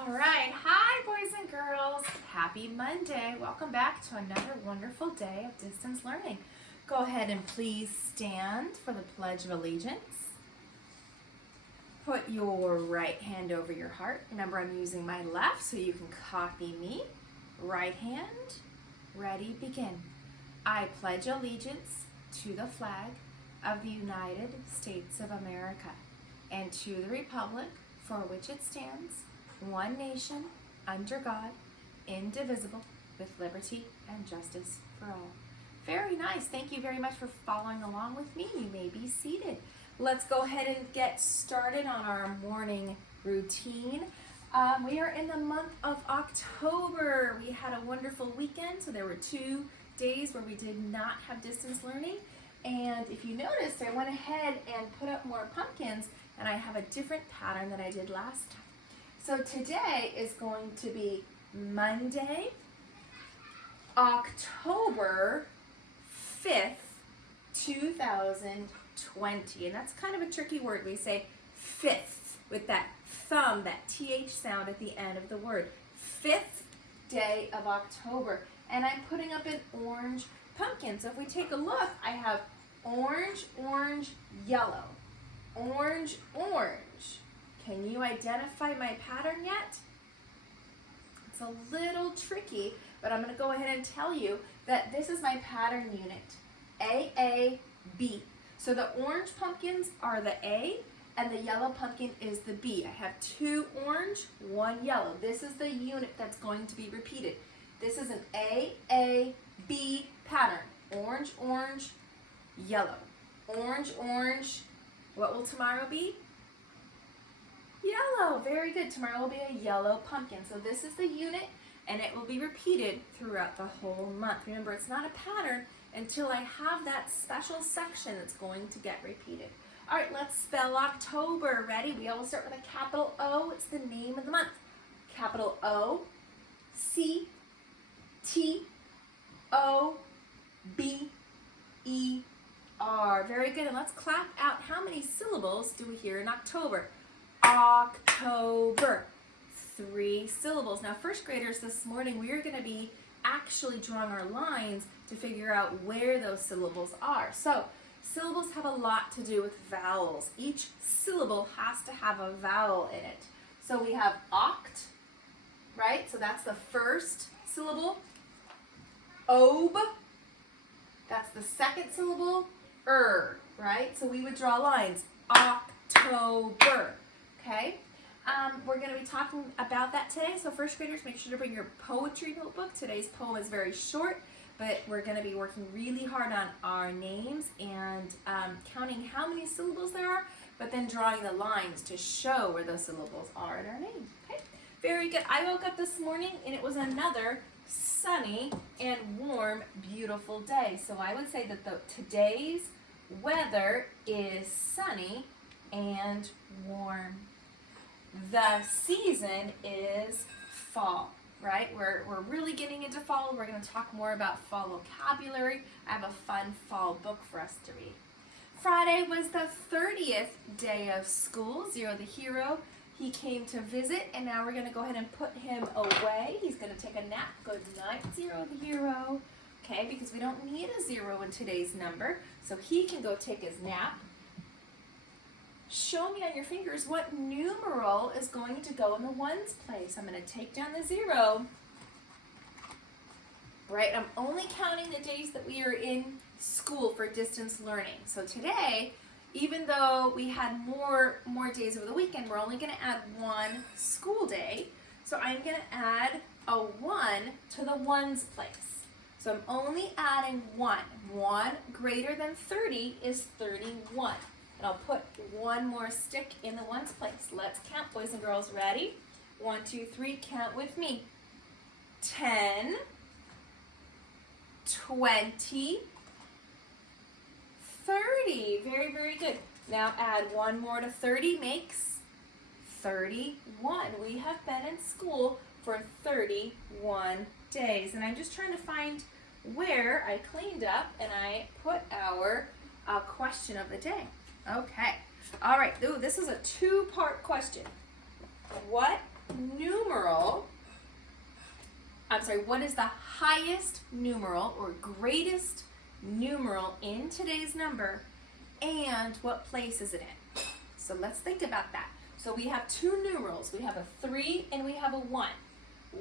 All right, hi boys and girls. Happy Monday. Welcome back to another wonderful day of distance learning. Go ahead and please stand for the Pledge of Allegiance. Put your right hand over your heart. Remember, I'm using my left so you can copy me. Right hand, ready, begin. I pledge allegiance to the flag of the United States of America and to the republic for which it stands, one nation, under God, indivisible, with liberty and justice for all. Very nice. Thank you very much for following along with me. You may be seated. Let's go ahead and get started on our morning routine. We are in the month of October. We had a wonderful weekend, so there were 2 days where we did not have distance learning. And if you noticed, I went ahead and put up more pumpkins, and I have a different pattern than I did last time. So today is going to be Monday, October 5th, 2020. And that's kind of a tricky word. We say fifth with that thumb, that TH sound at the end of the word. 5th day of October. And I'm putting up an orange pumpkin. So if we take a look, I have orange, orange, yellow. Orange, orange. Can you identify my pattern yet? It's a little tricky, but I'm going to go ahead and tell you that this is my pattern unit, AAB. So the orange pumpkins are the A, and the yellow pumpkin is the B. I have 2 orange, 1 yellow. This is the unit that's going to be repeated. This is an AAB pattern. Orange, orange, yellow. Orange, orange. What will tomorrow be? Yellow. Very good. Tomorrow will be a yellow pumpkin. So this is the unit, and it will be repeated throughout the whole month. Remember, it's not a pattern until I have that special section that's going to get repeated. All right, let's spell October. Ready? We always start with a capital O. It's the name of the month. Capital O, C, T, O, B, E, R. Very good. And let's clap out how many syllables do we hear in October? October. 3 syllables. Now, first graders, this morning we are going to be actually drawing our lines to figure out where those syllables are. So, syllables have a lot to do with vowels. Each syllable has to have a vowel in it. So we have oct, right? So that's the first syllable. Obe, that's the second syllable. Right? So we would draw lines. October. Okay? We're going to be talking about that today. So first graders, make sure to bring your poetry notebook. Today's poem is very short, but we're going to be working really hard on our names and counting how many syllables there are, but then drawing the lines to show where those syllables are in our name. Okay? Very good. I woke up this morning and it was another sunny and warm, beautiful day. So I would say that today's weather is sunny and warm. The season is fall, right? We're really getting into fall. We're going to talk more about fall vocabulary. I have a fun fall book for us to read. Friday was the 30th day of school. Zero the hero, he came to visit, and now we're going to go ahead and put him away. He's going to take a nap. Good night, Zero the hero. Okay, because we don't need a 0 in today's number, so he can go take his nap. Show me on your fingers what numeral is going to go in the ones place. I'm going to take down the 0. Right, I'm only counting the days that we are in school for distance learning. So today, even though we had more days over the weekend, we're only going to add 1 school day. So I'm going to add a 1 to the ones place. So I'm only adding 1. 1 greater than 30 is 31. And I'll put 1 more stick in the ones place. Let's count, boys and girls. Ready? 1, 2, 3. Count with me. 10, 20, 30. Very, very good. Now add 1 more to 30 makes 31. We have been in school for 31 days. And I'm just trying to find where I cleaned up and I put our question of the day. Okay. All right. Ooh, this is a 2-part question. What numeral, what is the highest numeral or greatest numeral in today's number, and what place is it in? So let's think about that. So we have two numerals. We have a 3 and we have a 1.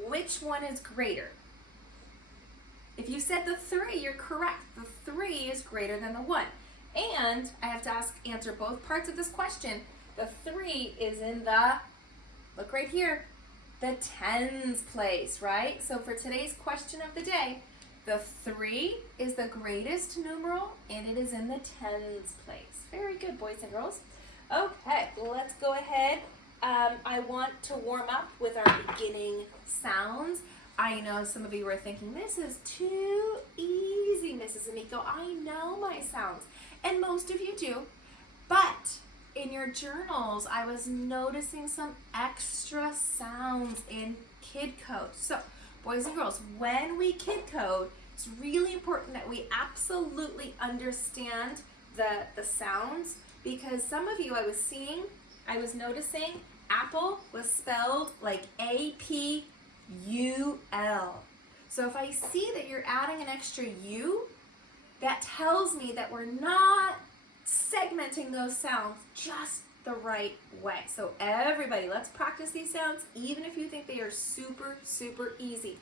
Which one is greater? If you said the 3, you're correct. The 3 is greater than the 1. And I have to answer both parts of this question. The 3 is in the, look right here, the tens place, right? So for today's question of the day, the 3 is the greatest numeral and it is in the tens place. Very good, boys and girls. Okay, let's go ahead. I want to warm up with our beginning sounds. I know some of you were thinking, this is too easy, Mrs. Amico. I know my sounds. And most of you do. But in your journals, I was noticing some extra sounds in Kid Code. So, boys and girls, when we Kid Code, it's really important that we absolutely understand the sounds, because some of you I was noticing apple was spelled like A-P-U-L. So if I see that you're adding an extra U, that tells me that we're not segmenting those sounds just the right way. So everybody, let's practice these sounds, even if you think they are super, super easy.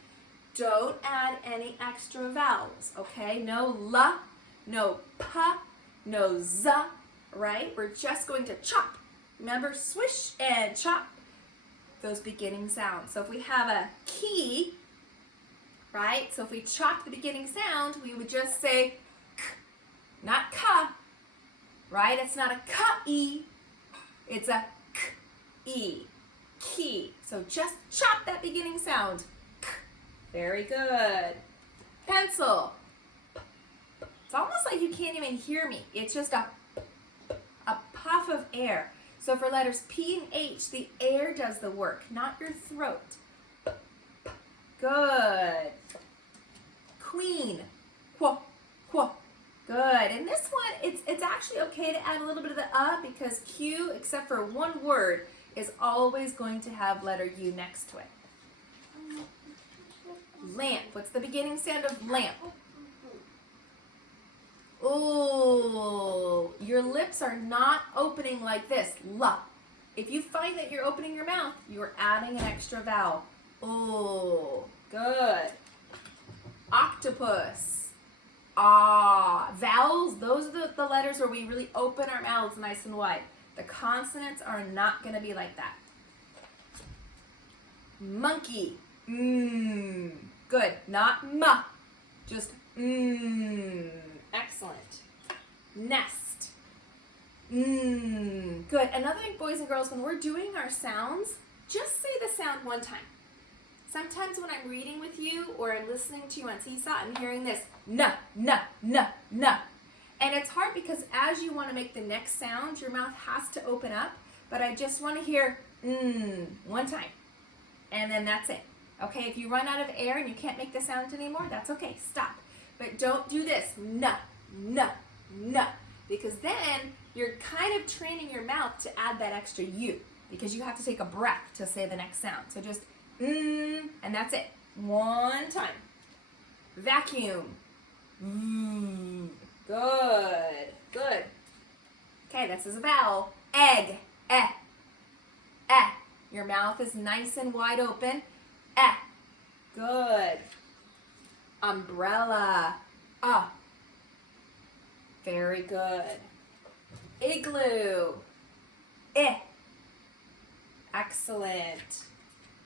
Don't add any extra vowels, okay? No la, no pa, no za, right? We're just going to chop. Remember, swish and chop, those beginning sounds. So if we have a key, right? So if we chop the beginning sound, we would just say k, not ka, right? It's not a ka-e, it's a k-e, key. So just chop that beginning sound. K. Very good. Pencil. It's almost like you can't even hear me. It's just a puff of air. So for letters P and H, the air does the work, not your throat. Good. Queen. Quo, quo. Good. And this one, it's actually okay to add a little bit of the because Q, except for one word, is always going to have letter U next to it. Lamp. What's the beginning sound of lamp? Oh, your lips are not opening like this. La. If you find that you're opening your mouth, you're adding an extra vowel. Oh, good. Octopus. Ah. Vowels, those are the letters where we really open our mouths nice and wide. The consonants are not going to be like that. Monkey. Mmm. Good. Not ma. Just mmm. Excellent. Nest. Mmm. Good. Another thing, boys and girls, when we're doing our sounds, just say the sound one time. Sometimes when I'm reading with you or I'm listening to you on Seesaw, I'm hearing this na, na, na, na. And it's hard because as you want to make the next sound, your mouth has to open up. But I just want to hear one time. And then that's it. Okay, if you run out of air and you can't make the sound anymore, that's okay. Stop. But don't do this. Na, na, na. Because then you're kind of training your mouth to add that extra U. Because you have to take a breath to say the next sound. So just and that's it. One time. Vacuum. Good. Good. Okay, this is a vowel. Egg. Eh. Eh. Your mouth is nice and wide open. Eh. Good. Umbrella. Ah. Very good. Igloo. Eh. Excellent.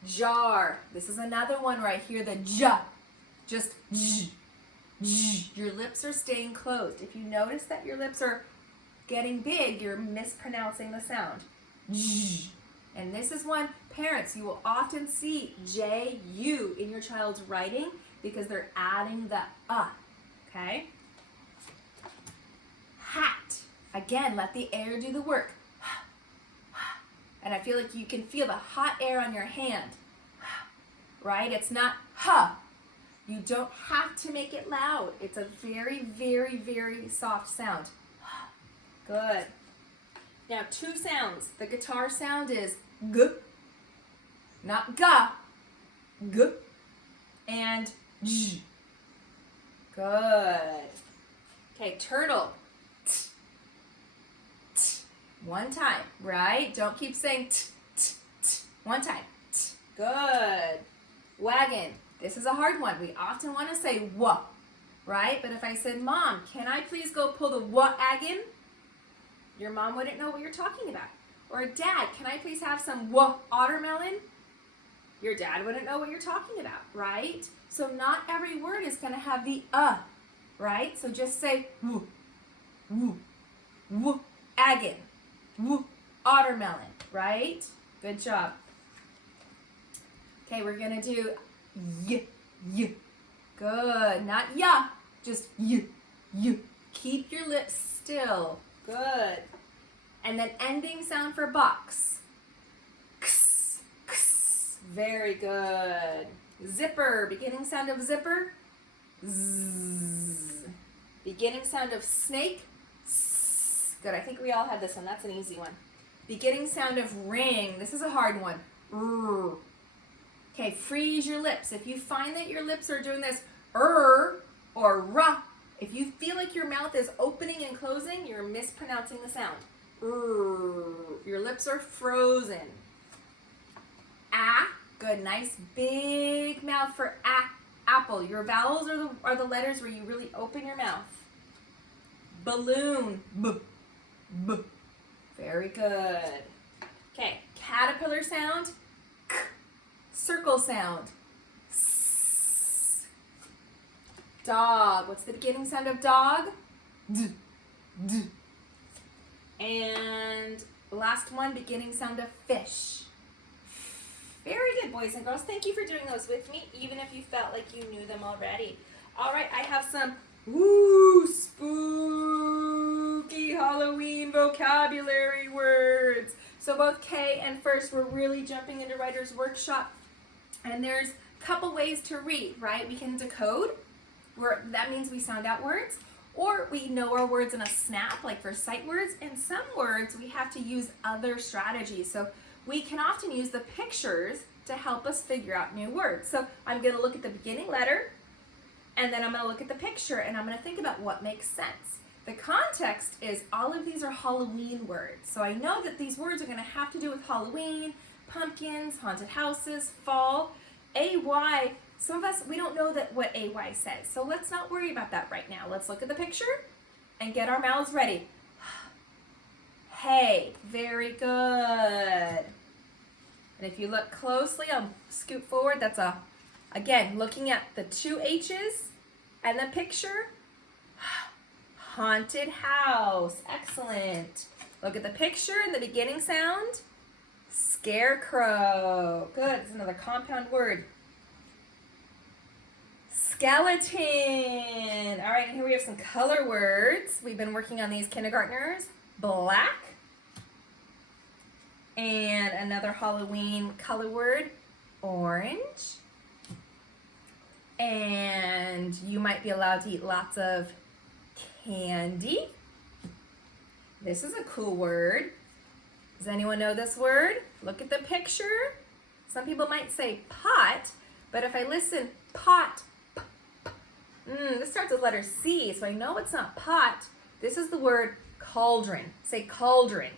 Jar. This is another one where I hear the j. Just j. J. Your lips are staying closed. If you notice that your lips are getting big, you're mispronouncing the sound. J. And this is one, parents, you will often see J-U in your child's writing because they're adding the okay? Hat. Again, let the air do the work. And I feel like you can feel the hot air on your hand, right? It's not huh. You don't have to make it loud. It's a very, very, very soft sound. Good. Now, two sounds. The guitar sound is g. not ga. G. And j. Good. Okay, turtle. T. T. One time, right? Don't keep saying t, t, t. One time. T. Good. Wagon. This is a hard one. We often want to say wa, right? But if I said, Mom, can I please go pull the wagon? Your mom wouldn't know what you're talking about. Or Dad, can I please have some watermelon? Your dad wouldn't know what you're talking about, right? So not every word is going to have the right? So just say wagon, watermelon, right? Good job. Okay, we're going to do y. Good. Not ya, just y. Keep your lips still. Good. And then ending sound for box. X, x. Very good. Zipper. Beginning sound of zipper. Z. Beginning sound of snake. S. Good. I think we all had this one. That's an easy one. Beginning sound of ring. This is a hard one. R. Okay, freeze your lips. If you find that your lips are doing this or r, if you feel like your mouth is opening and closing, you're mispronouncing the sound. Your lips are frozen. Ah, good, nice big mouth for apple. Your vowels are the letters where you really open your mouth. Balloon, b. Very good. Okay, caterpillar sound, k. Circle sound, s. Dog. What's the beginning sound of dog? D. And last one, beginning sound of fish. Very good, boys and girls. Thank you for doing those with me, even if you felt like you knew them already. All right, I have some spooky Halloween vocabulary words. So both Kay and First, we're really jumping into Writer's Workshop. And there's a couple ways to read, right? We can decode, that means we sound out words, or we know our words in a snap, like for sight words. And some words we have to use other strategies. So we can often use the pictures to help us figure out new words. So I'm going to look at the beginning letter, and then I'm going to look at the picture, and I'm going to think about what makes sense. The context is all of these are Halloween words. So I know that these words are going to have to do with Halloween, pumpkins, haunted houses, fall. AY, some of us, we don't know what AY says. So let's not worry about that right now. Let's look at the picture and get our mouths ready. Hey, very good. And if you look closely, I'll scoot forward. That's again, looking at the two H's and the picture. Haunted house. Excellent. Look at the picture and the beginning sound. Scarecrow. Good. It's another compound word. Skeleton. All right, and here we have some color words. We've been working on these, kindergartners. Black. And another Halloween color word, orange. And you might be allowed to eat lots of candy. This is a cool word. Does anyone know this word? Look at the picture. Some people might say pot, but if I listen, pot, this starts with letter C, so I know it's not pot. This is the word cauldron. Say cauldron.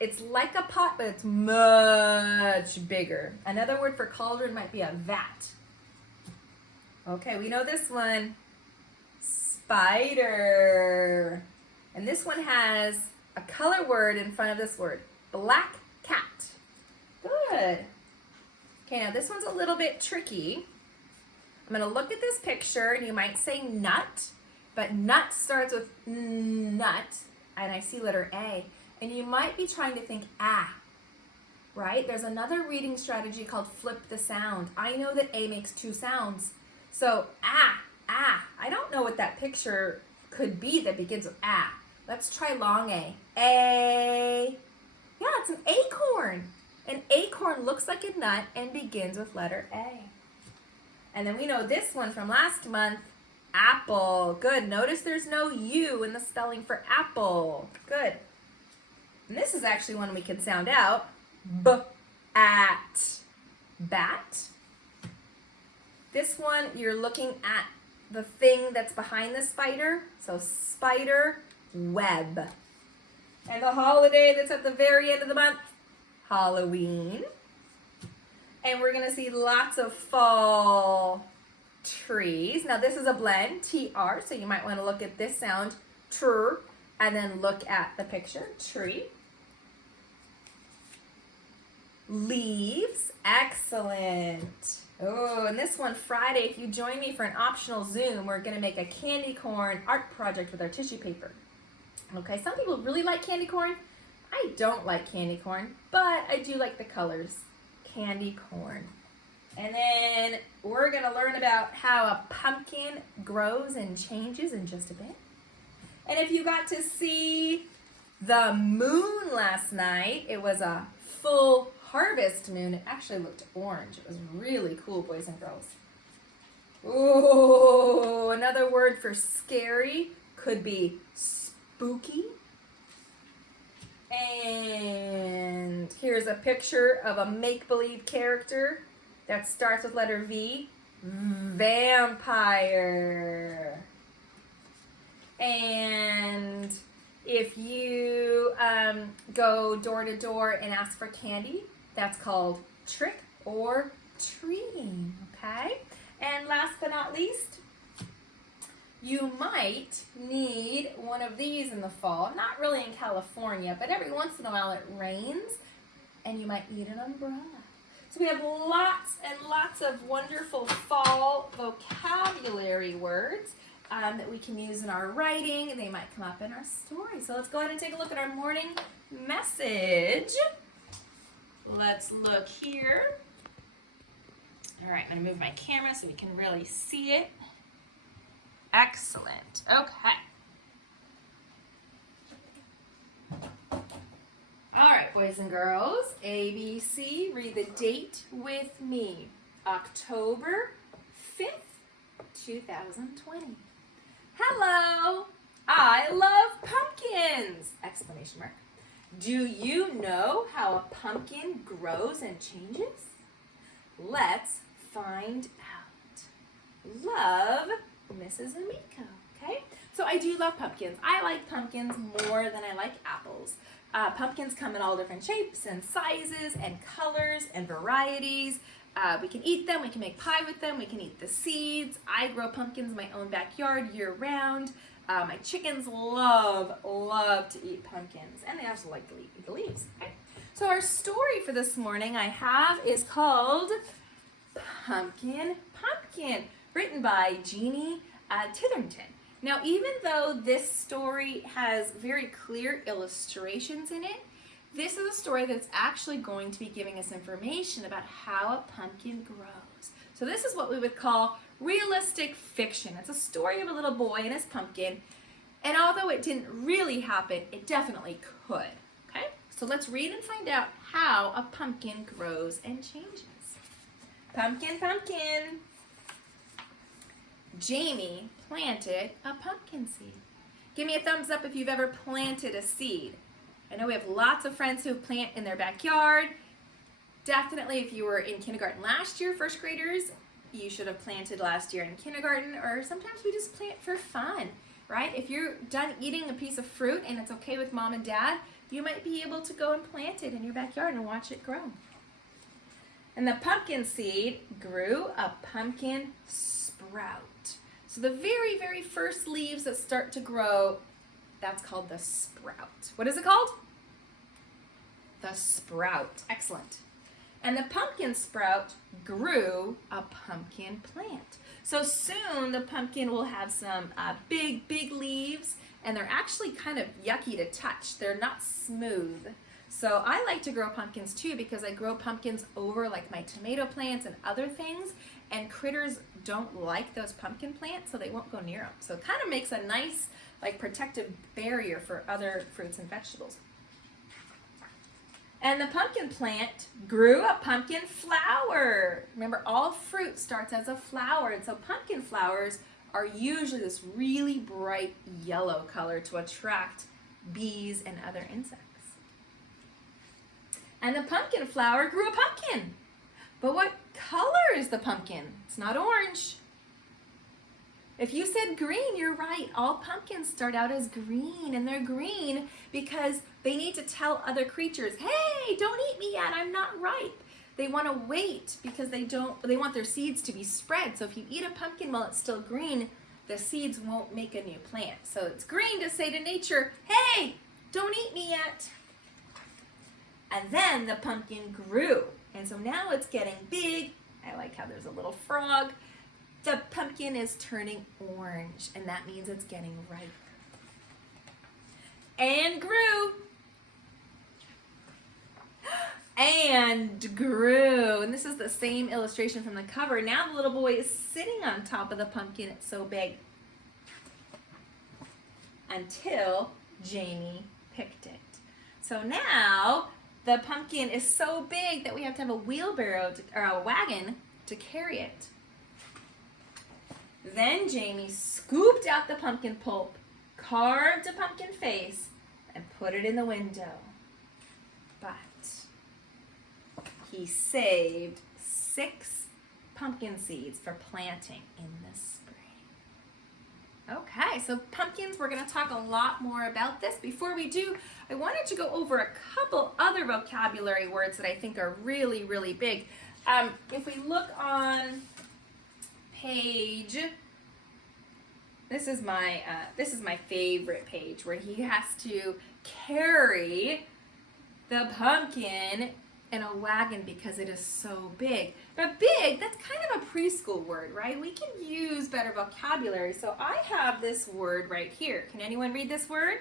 It's like a pot, but it's much bigger. Another word for cauldron might be a vat. Okay, we know this one. Spider. And this one has a color word in front of this word. Black cat. Good. Okay, now this one's a little bit tricky. I'm going to look at this picture, and you might say nut, but nut starts with nut, and I see letter A. And you might be trying to think right? There's another reading strategy called flip the sound. I know that A makes two sounds. So I don't know what that picture could be that begins with Let's try long A. A. Yeah, it's an acorn. An acorn looks like a nut and begins with letter A. And then we know this one from last month, apple. Good. Notice there's no U in the spelling for apple. Good. And this is actually one we can sound out. B-at. bat. This one, you're looking at the thing that's behind the spider, so spider web. And the holiday that's at the very end of the month, Halloween. And we're gonna see lots of fall trees. Now this is a blend, TR, so you might wanna look at this sound, tr, and then look at the picture, tree. Leaves, excellent. Oh, and this one, Friday, if you join me for an optional Zoom, we're gonna make a candy corn art project with our tissue paper. Okay, some people really like candy corn. I don't like candy corn, but I do like the colors. Candy corn. And then we're gonna learn about how a pumpkin grows and changes in just a bit. And if you got to see the moon last night, it was a full harvest moon. It actually looked orange. It was really cool, boys and girls. Ooh, another word for scary could be spooky. And here's a picture of a make-believe character that starts with letter V. Vampire. And if you go door to door and ask for candy, that's called trick or treating, okay? And last but not least, you might need one of these in the fall. Not really in California, but every once in a while it rains and you might need an umbrella. So we have lots and lots of wonderful fall vocabulary words that we can use in our writing, and they might come up in our story. So let's go ahead and take a look at our morning message. Let's look here. All right, I'm gonna move my camera so we can really see it. Excellent, okay. All right, boys and girls, ABC, read the date with me. October 5th, 2020. Hello, I love pumpkins! Exclamation mark. Do you know how a pumpkin grows and changes? Let's find out. Love, Mrs. Amico, okay? So I do love pumpkins. I like pumpkins more than I like apples. Pumpkins come in all different shapes and sizes and colors and varieties. We can eat them, we can make pie with them, we can eat the seeds. I grow pumpkins in my own backyard year round. My chickens love to eat pumpkins, and they also like to eat the leaves. Okay? So our story for this morning I have is called Pumpkin, written by Jeannie Titherton. Now, even though this story has very clear illustrations in it, this is a story that's actually going to be giving us information about how a pumpkin grows. So this is what we would call realistic fiction. It's a story of a little boy and his pumpkin, and although it didn't really happen, it definitely could. Okay? So let's read and find out how a pumpkin grows and changes. Pumpkin, pumpkin. Jamie planted a pumpkin seed. Give me a thumbs up if you've ever planted a seed. I know we have lots of friends who plant in their backyard. Definitely if you were in kindergarten last year, first graders, you should have planted last year in kindergarten, or sometimes we just plant for fun, right? If you're done eating a piece of fruit and it's okay with mom and dad, you might be able to go and plant it in your backyard and watch it grow. And the pumpkin seed grew a pumpkin sprout. So the very, very first leaves that start to grow, that's called the sprout. What is it called? The sprout. Excellent. And the pumpkin sprout grew a pumpkin plant. So soon the pumpkin will have some big, big leaves, and they're actually kind of yucky to touch. They're not smooth. So I like to grow pumpkins too because I grow pumpkins over like my tomato plants and other things, and critters don't like those pumpkin plants, so they won't go near them. So it kind of makes a nice like protective barrier for other fruits and vegetables. And the pumpkin plant grew a pumpkin flower. Remember, all fruit starts as a flower, and so pumpkin flowers are usually this really bright yellow color to attract bees and other insects. And the pumpkin flower grew a pumpkin. But what color is the pumpkin? It's not orange. If you said green, you're right. All pumpkins start out as green, and they're green because they need to tell other creatures, hey, don't eat me yet, I'm not ripe. They want to wait because they want their seeds to be spread. So if you eat a pumpkin while it's still green, the seeds won't make a new plant. So it's green to say to nature, hey, don't eat me yet. And then the pumpkin grew. And so now it's getting big. I like how there's a little frog. The pumpkin is turning orange, and that means it's getting ripe. And grew. And grew. And this is the same illustration from the cover. Now the little boy is sitting on top of the pumpkin. It's so big. Until Jamie picked it. So now the pumpkin is so big that we have to have a wheelbarrow or a wagon to carry it. Then Jamie scooped out the pumpkin pulp, carved a pumpkin face, and put it in the window. But he saved 6 pumpkin seeds for planting in the spring. Okay, so pumpkins, we're going to talk a lot more about this. Before we do, I wanted to go over a couple other vocabulary words that I think are really, really big. If we look on page, this is my favorite page, where he has to carry the pumpkin in a wagon because it is so big. But big, that's kind of a preschool word, right? We can use better vocabulary. So I have this word right here. Can anyone read this word?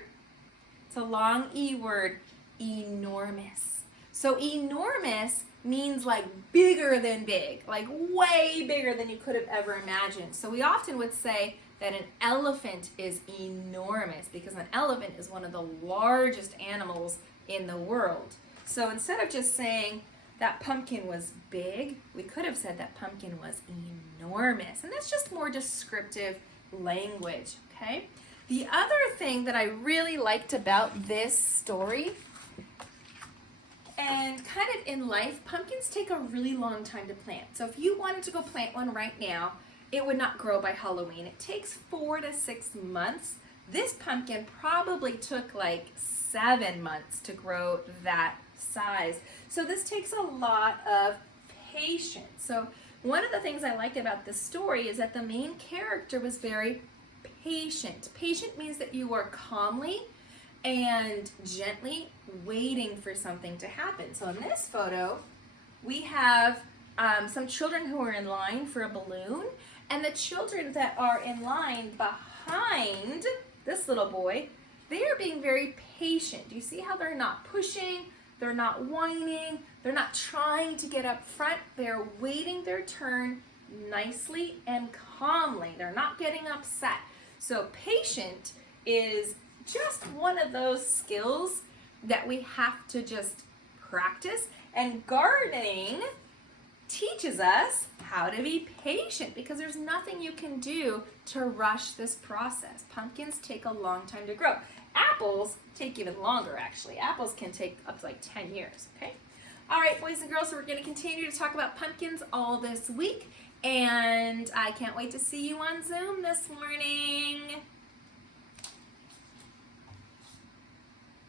It's a long E word, enormous. So enormous means like bigger than big, like way bigger than you could have ever imagined. So we often would say that an elephant is enormous because an elephant is one of the largest animals in the world. So instead of just saying that pumpkin was big, we could have said that pumpkin was enormous. And that's just more descriptive language, okay? The other thing that I really liked about this story, and kind of in life, pumpkins take a really long time to plant. So if you wanted to go plant one right now, it would not grow by Halloween. It takes 4 to 6 months. This pumpkin probably took like 7 months to grow that size. So this takes a lot of patience. So one of the things I like about this story is that the main character was very patient. Patient means that you are calmly and gently waiting for something to happen. So in this photo, we have some children who are in line for a balloon, and the children that are in line behind this little boy, they are being very patient. Do you see how they're not pushing? They're not whining. They're not trying to get up front. They're waiting their turn nicely and calmly. They're not getting upset. So patient is just one of those skills that we have to just practice. And gardening teaches us how to be patient because there's nothing you can do to rush this process. Pumpkins take a long time to grow. Apples take even longer, actually. Apples can take up to like 10 years, okay? All right, boys and girls, so we're going to continue to talk about pumpkins all this week, and I can't wait to see you on Zoom this morning.